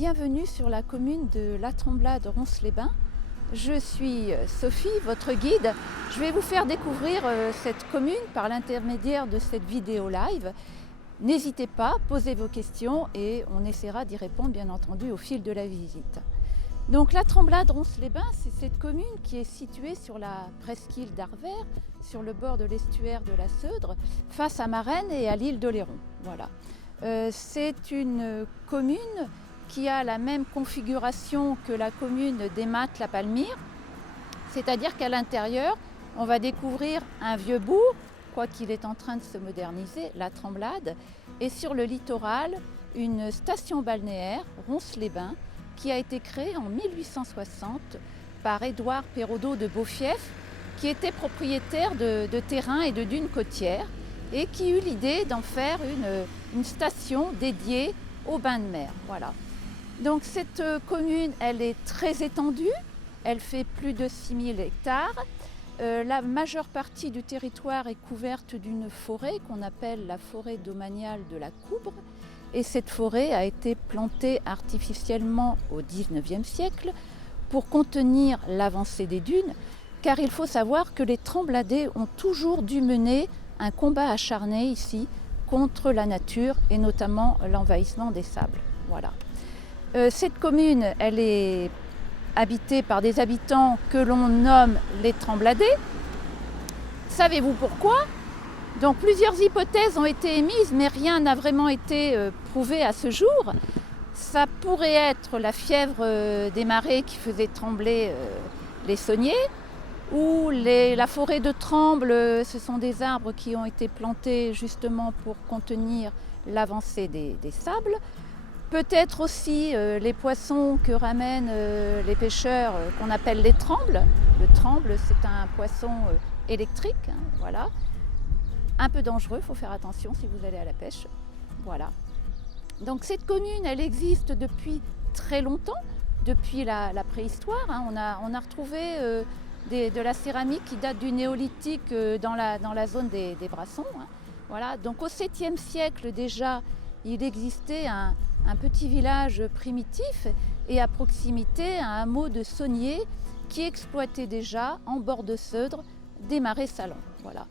bienvenue sur la commune de La Tremblade-Ronces-les-Bains. Je suis Sophie, votre guide. Je vais vous faire découvrir cette commune par l'intermédiaire de cette vidéo live. N'hésitez pas, posez vos questions et on essaiera d'y répondre bien entendu au fil de la visite. Donc La Tremblade-Ronces-les-Bains, c'est cette commune qui est située sur la presqu'île d'Arvers, sur le bord de l'estuaire de la Seudre, face à Marennes et à l'île d'Oléron. Voilà. C'est une commune qui a la même configuration que la commune d'Eymatte-la-Palmyre, c'est-à-dire qu'à l'intérieur, on va découvrir un vieux bourg, quoiqu'il est en train de se moderniser, la Tremblade, et sur le littoral, une station balnéaire, Ronces-les-Bains, qui a été créée en 1860 par Édouard Pérodeau de Beaufief, qui était propriétaire de terrains et de dunes côtières, et qui eut l'idée d'en faire une station dédiée aux bains de mer. Voilà. Donc cette commune, elle est très étendue, elle fait plus de 6000 hectares. La majeure partie du territoire est couverte d'une forêt qu'on appelle la forêt domaniale de la Coubre. Et cette forêt a été plantée artificiellement au XIXe siècle pour contenir l'avancée des dunes, car il faut savoir que les Trembladais ont toujours dû mener un combat acharné ici contre la nature et notamment l'envahissement des sables. Voilà. Cette commune, elle est habitée par des habitants que l'on nomme les Trembladais. Savez-vous pourquoi ? Donc plusieurs hypothèses ont été émises, mais rien n'a vraiment été prouvé à ce jour. Ça pourrait être la fièvre des marais qui faisait trembler les sauniers, ou la forêt de Tremble, ce sont des arbres qui ont été plantés justement pour contenir l'avancée des sables. Peut-être aussi les poissons que ramènent les pêcheurs qu'on appelle les trembles. Le tremble, c'est un poisson électrique, hein, voilà. Un peu dangereux, il faut faire attention si vous allez à la pêche. Voilà. Donc cette commune, elle existe depuis très longtemps, depuis la préhistoire. Hein. On a retrouvé de la céramique qui date du néolithique dans la zone des Brassons. Hein. Voilà. Donc au 7e siècle déjà, il existait un petit village primitif et à proximité un hameau de sauniers qui exploitait déjà en bord de Seudre des marais salants. Voilà.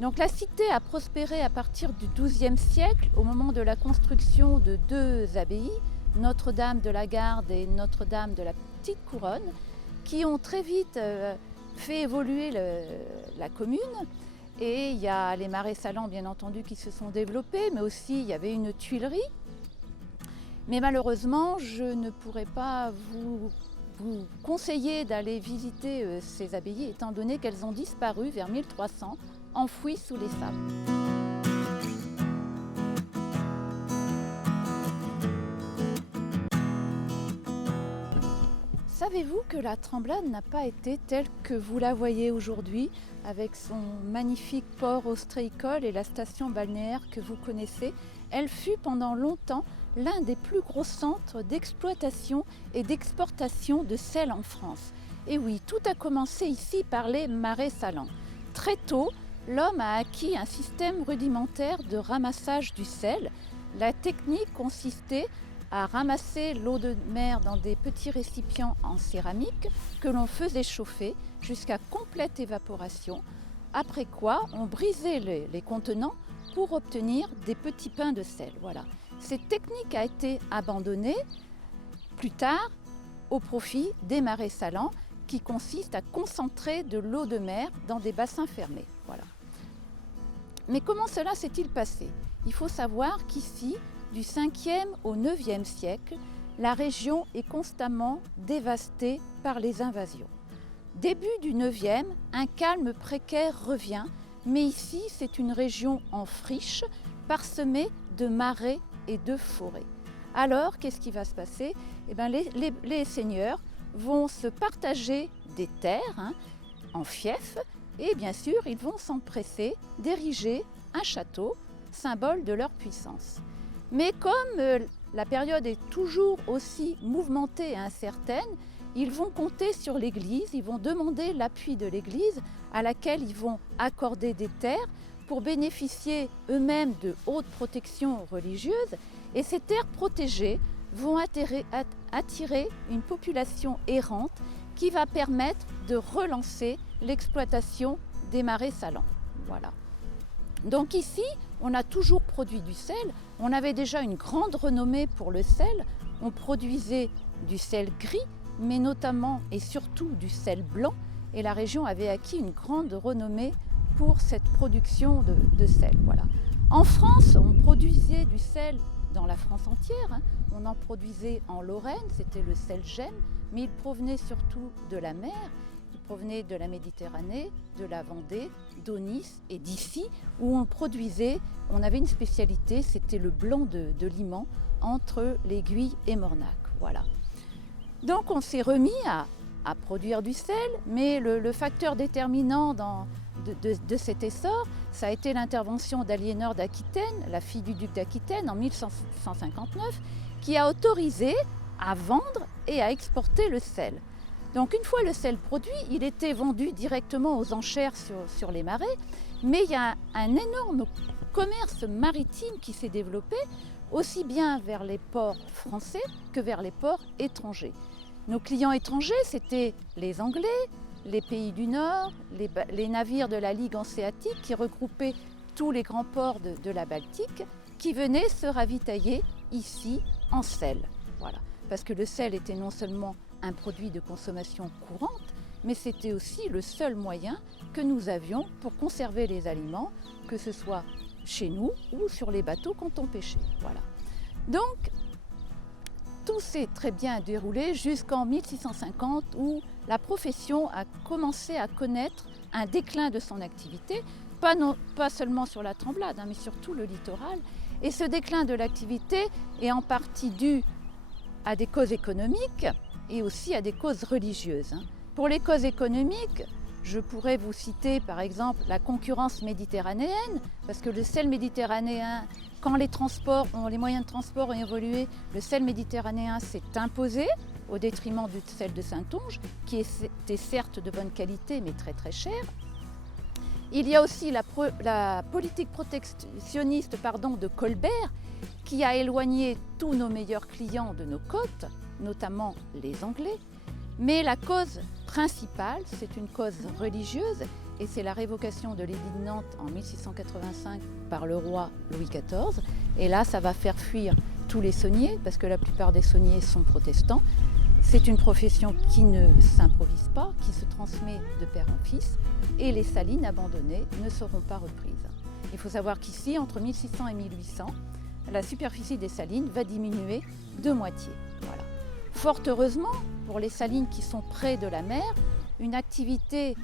Donc la cité a prospéré à partir du XIIe siècle au moment de la construction de 2 abbayes, Notre-Dame de la Garde et Notre-Dame de la Petite Couronne, qui ont très vite fait évoluer la commune. Et il y a les marais salants bien entendu qui se sont développés, mais aussi il y avait une tuilerie. Mais malheureusement, je ne pourrais pas vous conseiller d'aller visiter ces abbayes étant donné qu'elles ont disparu vers 1300, enfouies sous les sables. Savez-vous que la Tremblade n'a pas été telle que vous la voyez aujourd'hui, avec son magnifique port ostréicole et la station balnéaire que vous connaissez? Elle fut pendant longtemps l'un des plus gros centres d'exploitation et d'exportation de sel en France. Et oui, tout a commencé ici par les marais salants. Très tôt, l'homme a acquis un système rudimentaire de ramassage du sel. La technique consistait à ramasser l'eau de mer dans des petits récipients en céramique que l'on faisait chauffer jusqu'à complète évaporation, après quoi on brisait les contenants pour obtenir des petits pains de sel. Voilà. Cette technique a été abandonnée plus tard au profit des marais salants qui consistent à concentrer de l'eau de mer dans des bassins fermés. Voilà. Mais comment cela s'est-il passé ? Il faut savoir qu'ici, du 5e au 9e siècle, la région est constamment dévastée par les invasions. Début du 9e, un calme précaire revient, mais ici c'est une région en friche, parsemée de marais et de forêts. Alors, qu'est-ce qui va se passer ? Eh bien, les seigneurs vont se partager des terres en fiefs et bien sûr, ils vont s'empresser d'ériger un château, symbole de leur puissance. Mais comme la période est toujours aussi mouvementée et incertaine, ils vont compter sur l'Église, ils vont demander l'appui de l'Église à laquelle ils vont accorder des terres pour bénéficier eux-mêmes de hautes protections religieuses. Et ces terres protégées vont attirer une population errante qui va permettre de relancer l'exploitation des marais salants. Voilà. Donc ici, on a toujours produit du sel. On avait déjà une grande renommée pour le sel. On produisait du sel gris, mais notamment et surtout du sel blanc. Et la région avait acquis une grande renommée pour cette production de sel. Voilà. En France, on produisait du sel dans la France entière. On en produisait en Lorraine, c'était le sel gemme, mais il provenait surtout de la mer. Il provenait de la Méditerranée, de la Vendée, d'Aunis et d'ici, où on produisait, on avait une spécialité, c'était le blanc de Liman, entre l'Aiguille et Mornac. Voilà. Donc on s'est remis à produire du sel, mais le facteur déterminant de cet essor, ça a été l'intervention d'Aliénor d'Aquitaine, la fille du duc d'Aquitaine, en 1159, qui a autorisé à vendre et à exporter le sel. Donc une fois le sel produit, il était vendu directement aux enchères sur les marais, mais il y a un énorme commerce maritime qui s'est développé, aussi bien vers les ports français que vers les ports étrangers. Nos clients étrangers, c'était les Anglais, les pays du Nord, les navires de la Ligue hanséatique qui regroupaient tous les grands ports de la Baltique, qui venaient se ravitailler ici en sel. Voilà. Parce que le sel était non seulement un produit de consommation courante, mais c'était aussi le seul moyen que nous avions pour conserver les aliments, que ce soit chez nous ou sur les bateaux quand on pêchait. Voilà. Donc, tout s'est très bien déroulé jusqu'en 1650 où la profession a commencé à connaître un déclin de son activité, pas seulement sur la Tremblade, mais sur tout le littoral. Et ce déclin de l'activité est en partie dû à des causes économiques et aussi à des causes religieuses. Pour les causes économiques, je pourrais vous citer par exemple la concurrence méditerranéenne, parce que le sel méditerranéen, quand les moyens de transport ont évolué, le sel méditerranéen s'est imposé au détriment du sel de Saintonge, qui était certes de bonne qualité mais très très cher. Il y a aussi la politique protectionniste de Colbert, qui a éloigné tous nos meilleurs clients de nos côtes, notamment les Anglais. Mais la cause principale, c'est une cause religieuse, et c'est la révocation de l'édit de Nantes en 1685 par le roi Louis XIV. Et là, ça va faire fuir tous les sauniers, parce que la plupart des sauniers sont protestants. C'est une profession qui ne s'improvise pas, qui se transmet de père en fils, et les salines abandonnées ne seront pas reprises. Il faut savoir qu'ici, entre 1600 et 1800, la superficie des salines va diminuer de moitié. Voilà. Fort heureusement, pour les salines qui sont près de la mer, une activité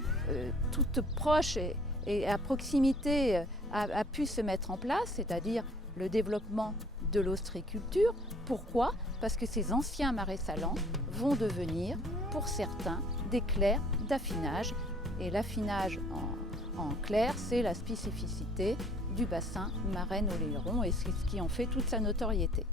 toute proche et à proximité a pu se mettre en place, c'est-à-dire le développement de l'ostréiculture. Pourquoi ? Parce que ces anciens marais salants vont devenir, pour certains, des clairs d'affinage. Et l'affinage en clair, c'est la spécificité du bassin Marennes-Oléron et c'est ce qui en fait toute sa notoriété.